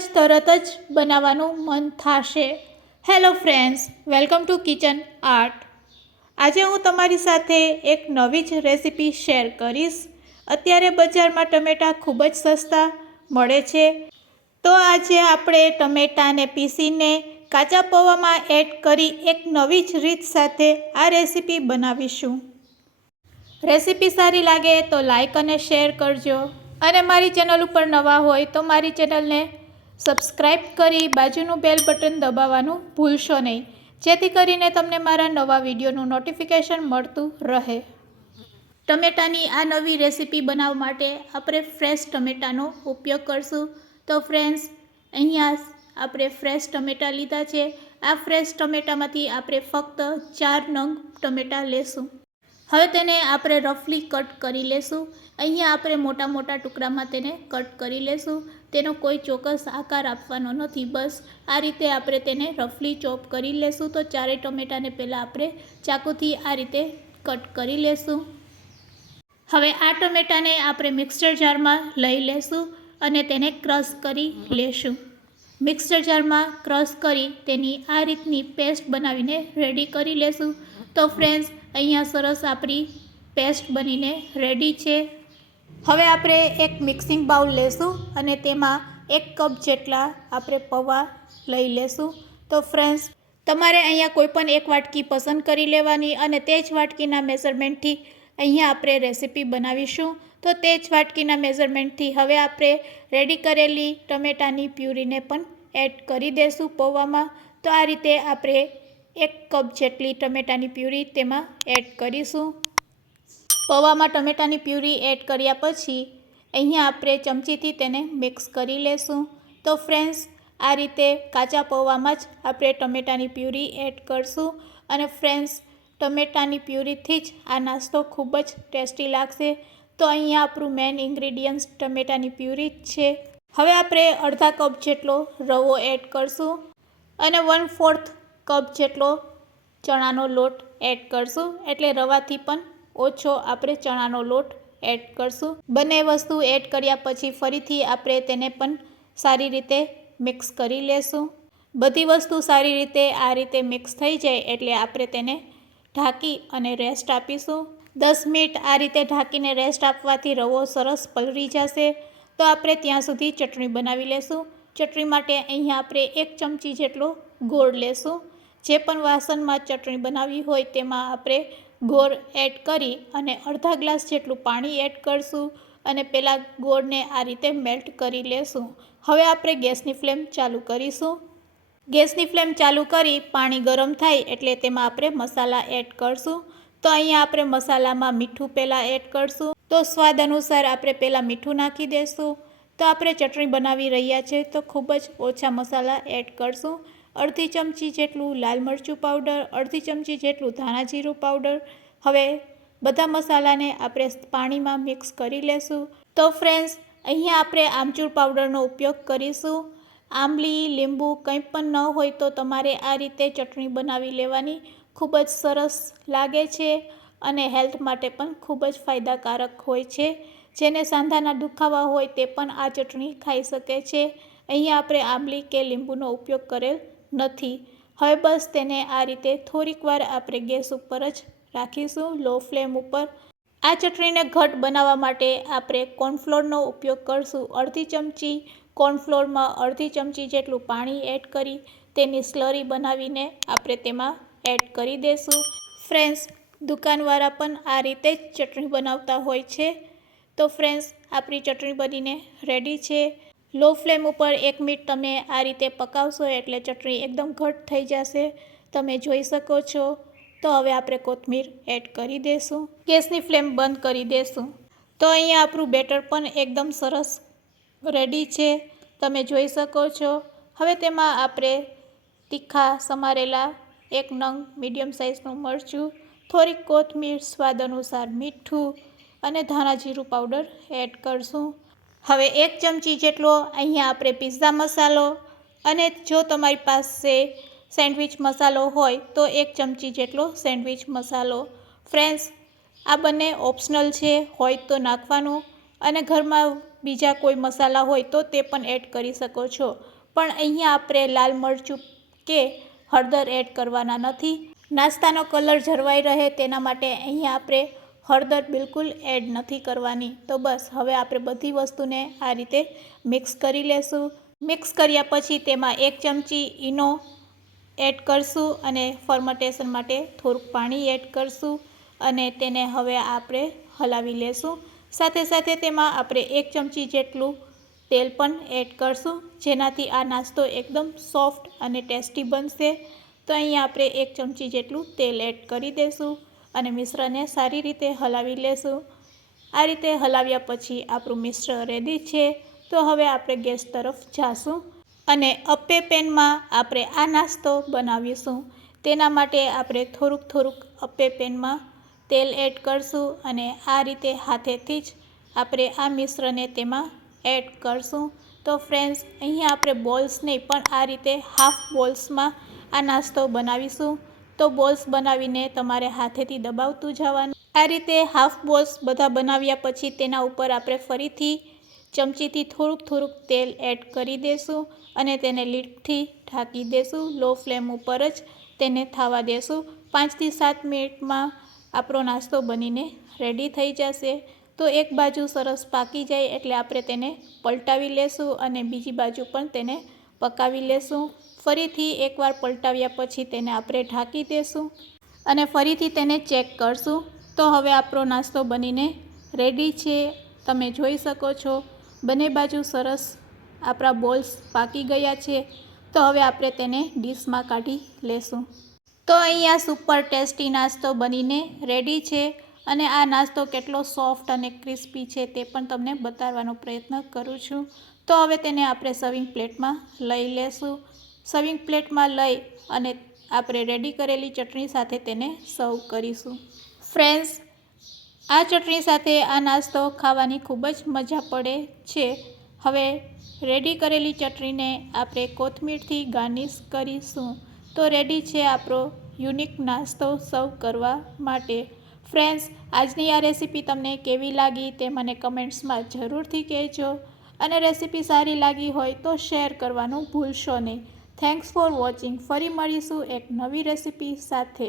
જ તરત જ બનાવવાનું મન થશે. Hello friends welcome to kitchen art આજે હું તમારી સાથે એક નવી જ રેસીપી શેર કરીશ. અત્યારે બજારમાં ટમેટાં ખૂબ જ સસ્તા મળે છે. તો આજે આપણે ટમેટાને પીસીને કાચા પૌવામાં એડ કરી એક નવી જ રીત સાથે આ રેસીપી બનાવીશું. રેસીપી સારી લાગે તો લાઈક અને શેર કરજો. અને મારી ચેનલ ઉપર નવા હોય તો મારી ચેનલને સબસ્ક્રાઈબ કરી બાજુનું બેલ બટન દબાવવાનું ભૂલશો નહીં. જેથી કરીને તમને મારા નવા વિડીયોનું નોટિફિકેશન મળતું રહે. ટમેટાની આ નવી રેસીપી બનાવવા માટે આપણે ફ્રેશ ટમેટાનો ઉપયોગ કરશું. તો ફ્રેન્ડ્સ અહીંયા આપણે ફ્રેશ ટમેટાં લીધા છે. આ ફ્રેશ ટમેટામાંથી આપણે ફક્ત ચાર નંગ ટમેટાં લેશું. હવે તેને આપણે રફલી કટ કરી લેશું. અહીંયા આપણે મોટા મોટા ટુકડામાં તેને કટ કરી લેશું. તેનો કોઈ ચોક્કસ આકાર આપવાનો નથી. બસ, આ રીતે આપણે તેને રફલી ચોપ કરી લેશું. તો ચારેય ટમેટાને પહેલાં આપણે ચાકુથી આ રીતે કટ કરી લેશું. હવે આ ટમેટાને આપણે મિક્સર જારમાં લઈ લેશું અને તેને ક્રશ કરી લેશું. મિક્સર જારમાં ક્રશ કરી તેની આ રીતની પેસ્ટ બનાવીને રેડી કરી લેશું. તો ફ્રેન્ડ્સ, અહીંયા સરસ આપણી પેસ્ટ બનીને રેડી છે. હવે આપણે એક મિક્સિંગ બાઉલ લેશું અને તેમાં એક કપ જેટલા આપણે પૌવા લઈ લેશું. તો ફ્રેન્ડ્સ તમારે અહીંયા કોઈપણ એક વાટકી પસંદ કરી લેવાની અને તે જ વાટકીના મેઝરમેન્ટથી અહીંયા આપણે રેસીપી બનાવીશું. તો તે જ વાટકીના મેઝરમેન્ટથી હવે આપણે રેડી કરેલી ટમેટાની પ્યુરીને પણ એડ કરી દઈશું પૌવામાં. તો આ રીતે આપણે એક કપ જેટલી ટમેટાની પ્યુરી તેમાં એડ કરીશું. પૌવામાં ટમેટાની પ્યુરી એડ કર્યા પછી અહીંયા આપણે ચમચીથી તેને મિક્સ કરી લેશું. તો ફ્રેન્ડ્સ, આ રીતે કાચા પૌવામાં જ આપણે ટમેટાની પ્યુરી એડ કરશું અને ફ્રેન્ડ્સ, ટમેટાની પ્યુરીથી જ આ નાસ્તો ખૂબ જ ટેસ્ટી લાગશે. તો અહીંયા આપણું મેઇન ઇન્ગ્રીડિયન્ટ્સ ટમેટાની પ્યુરી જ છે. હવે આપણે અડધા કપ જેટલો રવો એડ કરશું અને વન ફોર્થ કપ જેટલો ચણાનો લોટ એડ કરશું. એટલે રવાથી પણ ઓછો આપણે ચણાનો લોટ એડ કરશું. બંને વસ્તુ એડ કર્યા પછી ફરીથી આપણે તેને પણ સારી રીતે મિક્સ કરી લેશું. બધી વસ્તુ સારી રીતે આ રીતે મિક્સ થઈ જાય એટલે આપણે તેને ઢાંકી અને રેસ્ટ આપીશું. દસ મિનિટ આ રીતે ઢાંકીને રેસ્ટ આપવાથી રવો સરસ પલળી જશે. તો આપણે ત્યાં સુધી ચટણી બનાવી લેશું. ચટણી માટે અહીંયા આપણે એક ચમચી જેટલો ગોળ લેશું. જે પણ વાસણમાં ચટણી બનાવી હોય તેમાં આપણે ગોળ એડ કરી અને અડધા ગ્લાસ જેટલું પાણી એડ કરશું અને પહેલાં ગોળને આ રીતે મેલ્ટ કરી લેશું. હવે આપણે ગેસની ફ્લેમ ચાલુ કરીશું. ગેસની ફ્લેમ ચાલુ કરી પાણી ગરમ થાય એટલે તેમાં આપણે મસાલા એડ કરશું. તો અહીંયા આપણે મસાલામાં મીઠું પહેલાં એડ કરશું. તો સ્વાદ અનુસાર આપણે પહેલાં મીઠું નાખી દઈશું તો આપણે ચટણી બનાવી રહ્યા છે તો ખૂબ જ ઓછા મસાલા એડ કરશું. અડધી ચમચી જેટલું લાલ મરચું પાવડર અડધી ચમચી જેટલું ધાણા જીરું પાવડર હવે બધા મસાલાને આપણે પાણીમાં મિક્સ કરી લેશું. તો ફ્રેન્ડ્સ અહીંયા આપણે આમચૂર પાવડરનો ઉપયોગ કરીશું. આંબલી, લીંબુ કંઈ પણ ન હોય તો તમારે આ રીતે ચટણી બનાવી લેવાની. ખૂબ જ સરસ લાગે છે અને હેલ્થ માટે પણ ખૂબ જ ફાયદાકારક હોય છે. જેને સાંધાના દુખાવા હોય તે પણ આ ચટણી ખાઈ શકે છે. અહીંયા આપણે આંબલી કે લીંબુનો ઉપયોગ કરેલ નથી. હવે બસ તેને આ રીતે થોડીક વાર આપણે ગેસ ઉપર જ રાખીશું. લો ફ્લેમ ઉપર. આ ચટણીને ઘટ બનાવવા માટે આપણે કોર્નફ્લોરનો ઉપયોગ કરશું. અડધી ચમચી કોર્નફ્લોરમાં અડધી ચમચી જેટલું પાણી એડ કરી તેની સ્લરી બનાવીને આપણે તેમાં એડ કરી દઈશું ફ્રેન્ડ્સ, દુકાનવાળા પણ આ રીતે જ ચટણી બનાવતા હોય છે. તો ફ્રેન્ડ્સ, આપણી ચટણી બનીને રેડી છે. લો ફ્લેમ ઉપર એક મિનિટ તમે આ રીતે પકાવશો એટલે ચટણી એકદમ ઘટ થઈ જશે. તમે જોઈ શકો છો. તો હવે આપણે કોથમીર એડ કરી દઈશું ગેસની ફ્લેમ બંધ કરી દઈશું તો અહીંયા આપણું બેટર પણ એકદમ સરસ રેડી છે. તમે જોઈ શકો છો. હવે તેમાં આપણે તીખા સમારેલા એક નંગ મીડિયમ સાઇઝનું મરચું, થોડીક કોથમીર સ્વાદ અનુસાર મીઠું અને ધાણા જીરું પાવડર એડ કરશું. હવે એક ચમચી જેટલો અહીંયા આપણે પિઝા મસાલો અને જો તમારી પાસે સેન્ડવિચ મસાલો હોય તો એક ચમચી જેટલો સેન્ડવિચ મસાલો. ફ્રેન્ડ્સ આ બંને ઓપ્શનલ છે, હોય તો નાખવાનું અને ઘરમાં બીજા કોઈ મસાલા હોય તો તે પણ એડ કરી શકો છો. પણ અહીંયા આપણે લાલ મરચું કે હળદર એડ કરવાના નથી. નાસ્તાનો કલર જળવાઈ રહે તેના માટે અહીંયા આપણે હળદર બિલકુલ એડ નથી કરવાની. તો બસ, હવે આપણે બધી વસ્તુને આ રીતે મિક્સ કરી લેશું. મિક્સ કર્યા પછી તેમાં એક ચમચી ઈનો એડ કરશું અને ફર્મટેશન માટે થોડુંક પાણી એડ કરશું અને તેને હવે આપણે હલાવી લેશું. સાથે સાથે તેમાં આપણે એક ચમચી જેટલું તેલ પણ એડ કરશું, જેનાથી આ નાસ્તો એકદમ સોફ્ટ અને ટેસ્ટી બનશે. તો અહીં આપણે એક ચમચી જેટલું તેલ એડ કરી દઈશું અને મિશ્રને સારી રીતે હલાવી લેશું. આ રીતે હલાવ્યા પછી આપણું મિશ્ર રેડી છે. તો હવે આપણે ગેસ તરફ જાશું અને અપ્પે પેનમાં આપણે આ નાસ્તો બનાવીશું. તેના માટે આપણે થોડુંક થોડુંક અપ્પે પેનમાં તેલ એડ કરશું અને આ રીતે હાથેથી જ આપણે આ મિશ્રને તેમાં એડ કરશું. તો ફ્રેન્ડ્સ અહીંયા આપણે બોલ્સ નહીં, પણ આ રીતે હાફ બોલ્સમાં આ નાસ્તો બનાવીશું. તો બોલ્સ બનાવીને તમારે હાથેથી દબાવતું જવાનું. આ રીતે હાફ બોલ્સ બધા બનાવ્યા પછી તેના ઉપર આપણે ફરીથી ચમચીથી થોડુંક થોડુંક તેલ એડ કરી દઈશું અને તેને લીટથી ઢાંકી દઈશું લો ફ્લેમ ઉપર જ તેને થવા દેશું. પાંચથી સાત મિનિટમાં આપણો નાસ્તો બનીને રેડી થઈ જશે. તો એક બાજુ સરસ પાકી જાય એટલે આપણે તેને પલટાવી લેશું અને બીજી બાજુ પણ તેને પકાવી લેશું. ફરીથી એકવાર પલટાવ્યા પછી તેને આપણે ઢાંકી દઈશું અને ફરીથી તેને ચેક કરશું. તો હવે આપણો નાસ્તો બનીને રેડી છે. તમે જોઈ શકો છો, બંને બાજુ સરસ આપણા બોલ્સ પાકી ગયા છે. તો હવે આપણે તેને ડીશમાં કાઢી લેશું. તો અહીંયા સુપર ટેસ્ટી નાસ્તો બનીને રેડી છે અને આ નાસ્તો કેટલો સોફ્ટ અને ક્રિસ્પી છે તે પણ તમને બતાવવાનો પ્રયત્ન કરું છું. તો હવે તેને આપણે સર્વિંગ પ્લેટમાં લઈ લેશું. સર્વિંગ પ્લેટમાં લઈ અને આપણે રેડી કરેલી ચટણી સાથે તેને સર્વ કરીશું. ફ્રેન્ડ્સ, આ ચટણી સાથે આ નાસ્તો ખાવાની ખૂબ જ મજા પડે છે. હવે રેડી કરેલી ચટણીને આપણે કોથમીરથી ગાર્નિશ કરીશું. તો રેડી છે આપણો યુનિક નાસ્તો સર્વ કરવા માટે. ફ્રેન્ડ્સ, આજની આ રેસીપી તમને કેવી લાગી તે મને કમેન્ટ્સમાં જરૂરથી કહેજો. અને રેસીપી સારી લાગી હોય તો શેર કરવાનું ભૂલશો નહીં. થેન્ક્સ ફોર વોચિંગ ફરી મળીશું એક નવી રેસીપી સાથે.